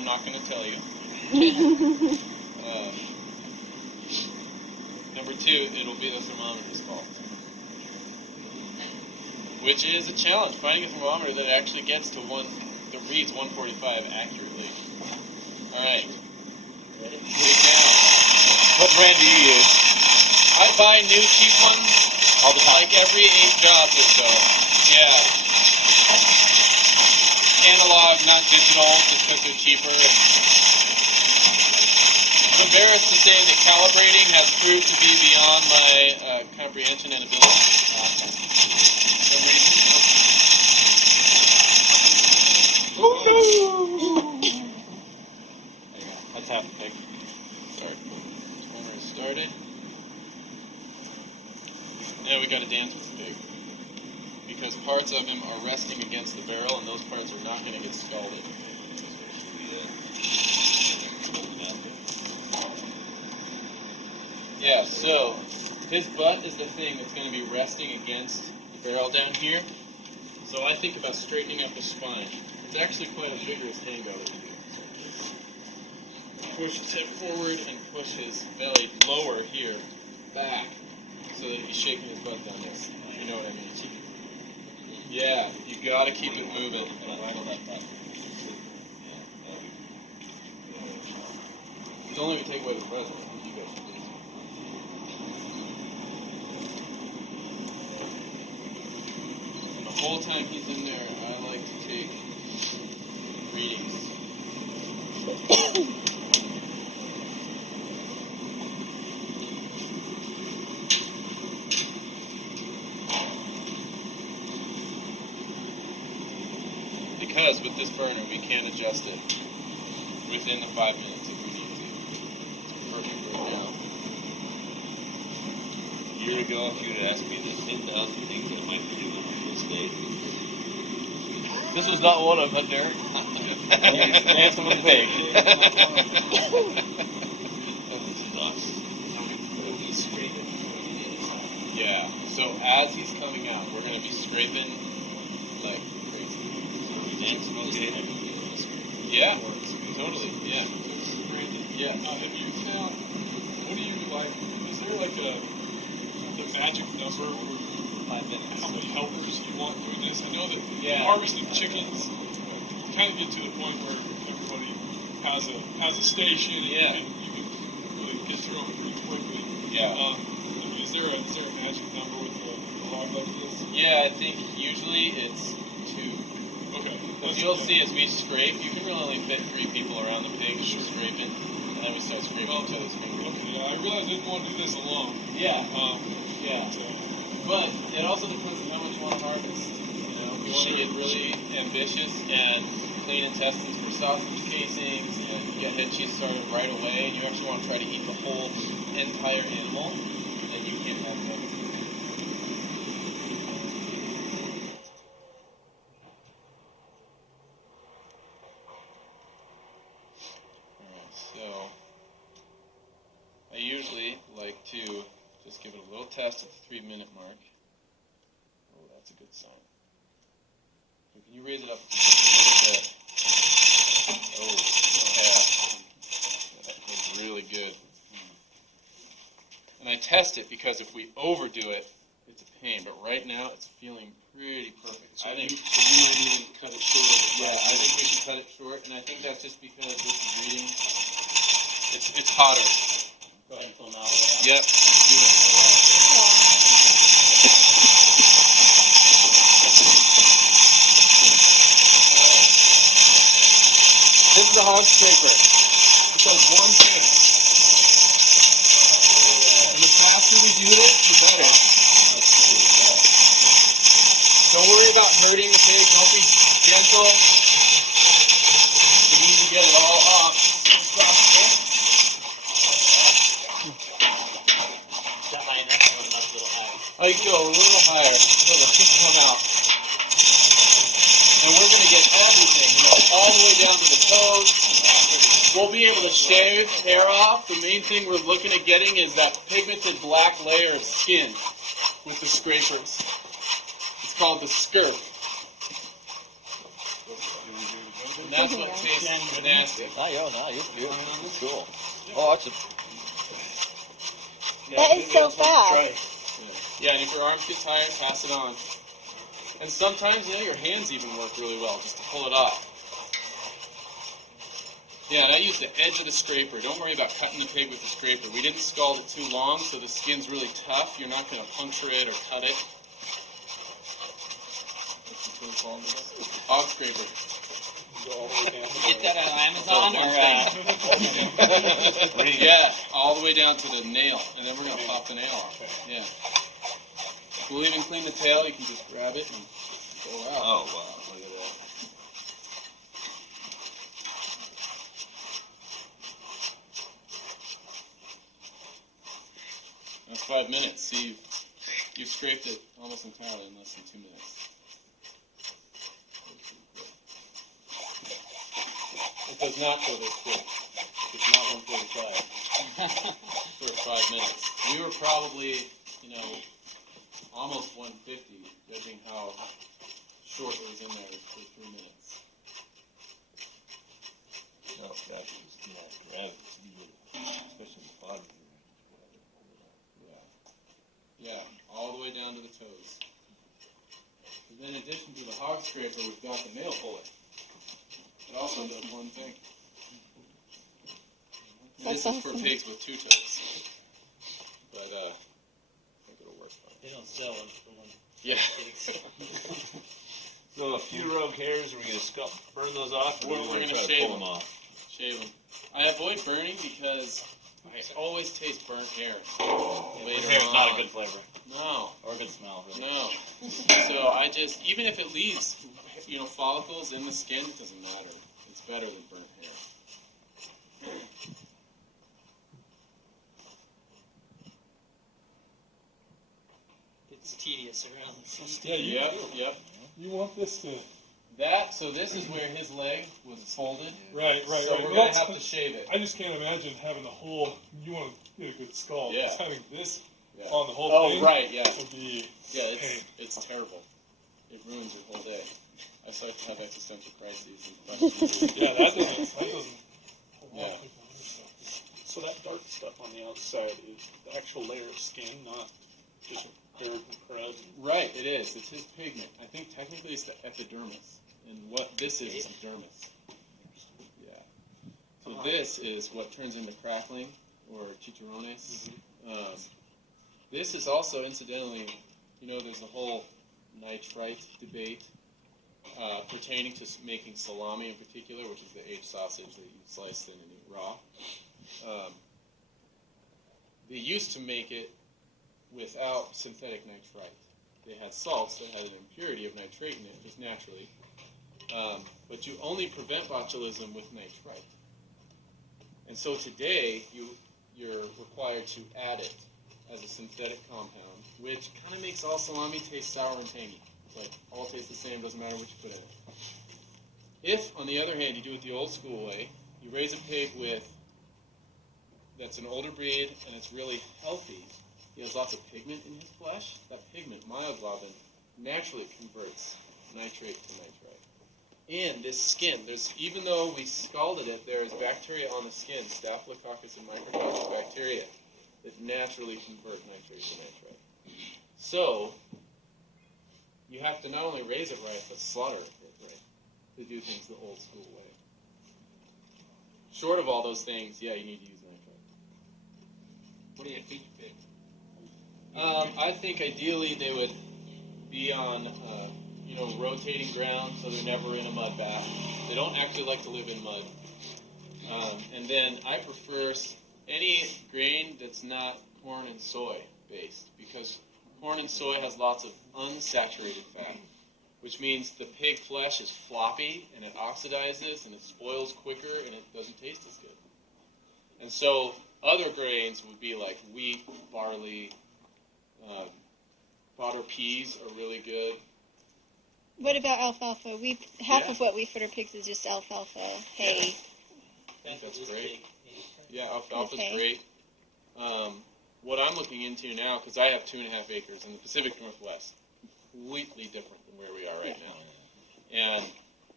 I'm not going to tell you. Number 2, it'll be the thermometer's fault. Which is a challenge, finding a thermometer that actually gets to that reads 145 accurately. Alright. Ready? Dig down. What brand do you use? I buy new cheap ones All the time. like every 8 jobs or so. Yeah. Analog, not digital, just because they're cheaper. And I'm embarrassed to say that calibrating has proved to be beyond my comprehension and ability. For some reason. That's half the pig. Start. Timer is started. Now we got to dance with the pig. Because parts of him are resting against the barrel, and those parts are not going to get scalded. Yeah, so his butt is the thing that's going to be resting against the barrel down here. So I think about straightening up the spine. It's actually quite a vigorous hango that we do. Push his head forward and push his belly lower here, back, so that he's shaking his butt down this. You know what I mean? Yeah, you gotta keep it moving. It's only if you take away the present. You guys should do this. And the whole time he's in there, I like to take readings. Because with this burner, we can adjust it within the 5 minutes if we need to. It's perfect right now. A year ago, if you had asked me the 10,000 things I might be doing on this day, This was not one of them, Derek. Dancing with the pig. Yeah, so as he's coming out, we're going to be scraping like crazy. Yeah, totally, yeah. Yeah. Have you found, what do you like, is there like the magic number for 5 minutes. how many helpers you want doing this? I know that Yeah. harvesting chickens, you kind of get to the point where everybody has a station and Yeah. you can really get through them pretty quickly. Yeah. I mean, is there a magic number with a hog like this? Yeah, I think usually it's 2. Okay. What you'll see as we scrape, you can really only fit 3 people around the pig as we're scraping, and then we start scraping each other's fingers. Okay, yeah, I realized I didn't want to do this alone. Yeah, Yeah. but it also depends on how much you want to harvest. You know, if you want to get really ambitious and clean intestines for sausage casings and get head cheese started right away, and you actually want to try to eat the whole entire animal, then you can't have that. So, I usually like to just give it a little test at the 3-minute mark. Oh, that's a good sign. So can you raise it up just a little bit? Oh, yeah. That feels really good. And I test it because if we overdo it, it's a pain. But right now, it's feeling pretty perfect. So I think. you might even cut it short. Yeah, I think we should cut it short, and I think that's just because this is reading. It's hotter. Go ahead and pull them all the way out. Yep. Let's do it. This is a hog scraper. It does one thing. And the faster we do this, the better. Don't worry about hurting the pig. Don't be gentle. We need to get it all off as possible. That high enough, I went up a little higher. Oh, you can go a little higher so the teeth come out. And we're going to get everything, all the way down to the toes. We'll be able to shave hair off. The main thing we're looking at getting is that pigmented black layer of skin with the scrapers. It's called the scurf. And that's what tastes nasty. It's cool. Oh, that's a... That is so fast. Yeah, and if your arms get tired, pass it on. And sometimes, your hands even work really well just to pull it off. Yeah, and I use the edge of the scraper. Don't worry about cutting the pig with the scraper. We didn't scald it too long, so the skin's really tough. You're not going to puncture it or cut it. What's the tool called? Hog scraper. Get that on Amazon or? Yeah, all the way down to the nail, and then we're going to pop the nail off. Yeah. We'll even clean the tail. You can just grab it and go out. Oh, wow. Look at that. That's 5 minutes. See, you've scraped it almost entirely in less than 2 minutes. It does not go this quick. It's not 145 for 5 minutes. We were probably, almost 150, judging how short it was in there for 3 minutes. Oh, gosh, it's not gravity, especially the bottom. Yeah, all the way down to the toes. And then in addition to the hog scraper, we've got the nail puller. It also does one thing. This is for pigs with 2 toes. But, I think it'll work fine. They don't sell them for one. Yeah. So a few rogue hairs, are we going to burn those off, or We're we're going to gonna try to shave pull them them. off? Shave them. I avoid burning because I always taste burnt hair later Hair's on. not a good flavor. No. Or a good smell, really. No. So I just, even if it leaves, follicles in the skin, it doesn't matter. It's better than burnt hair. It's tedious around the Yeah, Yep. you want this to... So this is where his leg was folded. Right. So right. we're Well, going to have to shave it. I just can't imagine having the whole... You want to get a good skull. Yeah. Just having this Yeah. on the whole Oh, thing right, yeah. would be... Yeah, pain. it's terrible. It ruins your whole day. I start to have existential crises and questions. Yeah, that doesn't... A lot Yeah. of people understand. So that dark stuff on the outside is the actual layer of skin, not just dirt and crud. Right, it is. It's his pigment. I think technically it's the epidermis. And what this is the dermis. Yeah. So this is what turns into crackling or chicharrones. This is also, incidentally, there's a whole nitrite debate pertaining to making salami in particular, which is the aged sausage that you slice thin and eat raw. They used to make it without synthetic nitrite. They had salts that had an impurity of nitrate in it, just naturally. But you only prevent botulism with nitrite. And so today, you're required to add it as a synthetic compound, which kind of makes all salami taste sour and tangy. But all tastes the same, doesn't matter what you put in it. If, on the other hand, you do it the old school way, you raise a pig that's an older breed and it's really healthy, he has lots of pigment in his flesh, that pigment, myoglobin, naturally converts nitrate to nitrite. In this skin, even though we scalded it, there is bacteria on the skin, Staphylococcus and Micrococcus bacteria, that naturally convert nitrate to nitrite. So, you have to not only raise it right, but slaughter it right to do things the old school way. Short of all those things, yeah, you need to use nitrite. What do you feed your pig? I think ideally they would be on, rotating ground, so they're never in a mud bath. They don't actually like to live in mud. And then I prefer any grain that's not corn and soy based, because corn and soy has lots of unsaturated fat, which means the pig flesh is floppy and it oxidizes and it spoils quicker and it doesn't taste as good. And so other grains would be like wheat, barley, fodder peas are really good. What about alfalfa? Half Yeah. of what we feed our pigs is just alfalfa hay. I think that's great. Yeah, alfalfa's Okay. great. What I'm looking into now, because I have 2.5 acres in the Pacific Northwest, completely different than where we are right now. And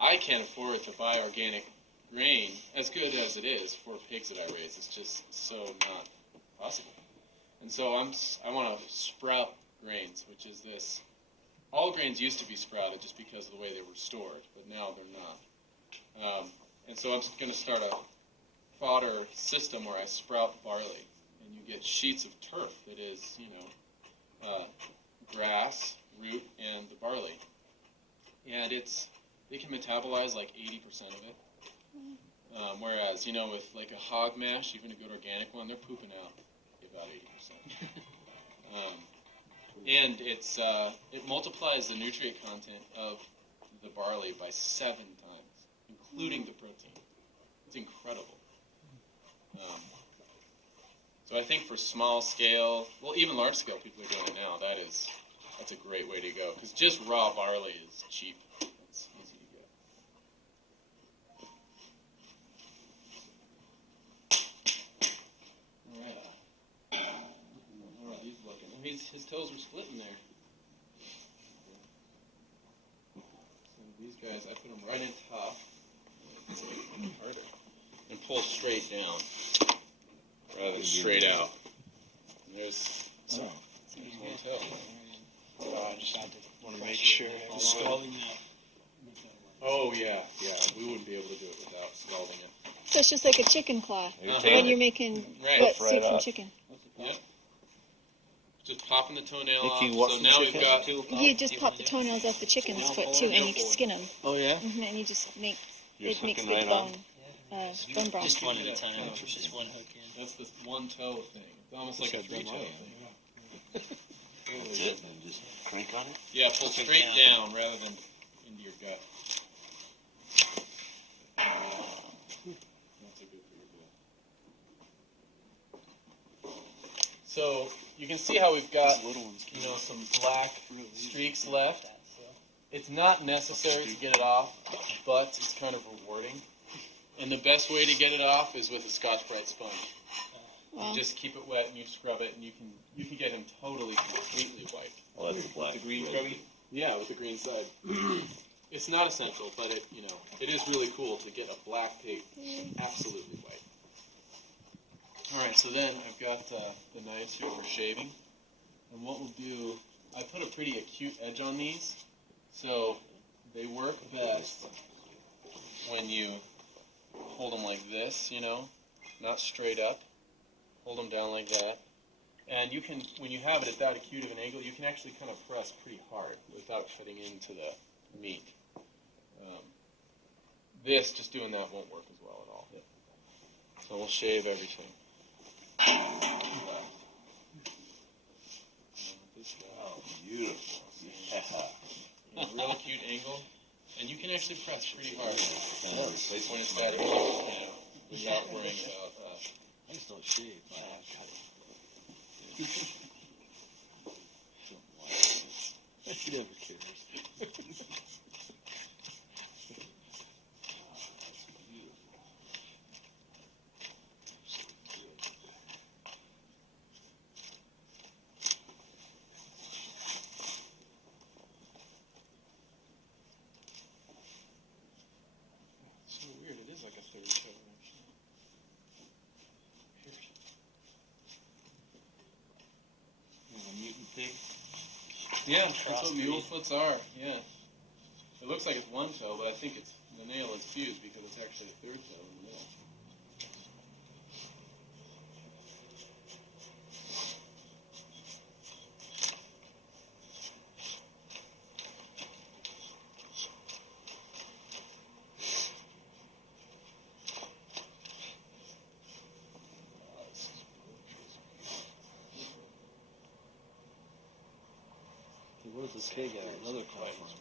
I can't afford to buy organic grain, as good as it is, for pigs that I raise. It's just so not possible. And so I want to sprout grains, which is this. All grains used to be sprouted just because of the way they were stored, but now they're not. And so I'm going to start a fodder system where I sprout barley, and you get sheets of turf that is, grass, root, and the barley. And they can metabolize like 80% of it. Whereas, with like a hog mash, even a good organic one, they're pooping out about 80%. And it multiplies the nutrient content of the barley by 7 times, including the protein. It's incredible. So I think for small scale, well, even large scale people are doing it now. That's a great way to go, because just raw barley is cheap. It's easy to get. All right. How are these looking? His toes were splitting there. So these guys, I put them right in top. Harder. And pull straight down, rather than straight out. And there's one toe. I just had to want to make sure. Scaulding that. Oh yeah. We wouldn't be able to do it without scalding it. So it's just like a chicken claw You're when you're making Right. wet Right soup from up. chicken. Yep. Just popping the toenail Nick, off. you watch So the now chicken? we've got. You just pop the toenails off the chicken's foot too, and you skin them, Oh yeah. and you just make You're it makes hooking good right on. bone broth. Just one at a time. Just one hook in. That's the one toe thing. It's almost like a Just had 3-toe done thing. That's it. And just crank on it. Yeah, pull Hook it straight down. down rather than into your gut. That's a good for your gut. So you can see how we've got These little ones. some black streaks left. It's not necessary to get it off, but it's kind of rewarding. And the best way to get it off is with a Scotch-Brite sponge. Wow. You just keep it wet and you scrub it, and you can get him totally, completely white. Oh, that's black. The green scrubby? Yeah, with the green side. It's not essential, but it is really cool to get a black pig absolutely white. All right, so then I've got the knives here for shaving, and what we'll do, I put a pretty acute edge on these, so they work best when you hold them like this, not straight up. Hold them down like that. And you can, when you have it at that acute of an angle, you can actually kind of press pretty hard without cutting into the meat. Just doing that won't work as well at all. So we'll shave everything. Oh, beautiful. Yeah. Real acute angle. And you can actually press pretty hard when it's that acute, without worrying about... I just don't shave. He never cares. It's so weird. It is like a third toe, actually. A mutant pig. Yeah, that's what mule foots are. Yeah. It looks like it's one toe, but I think the nail is fused because it's actually a third toe in the middle. What is this pig at? Another platform.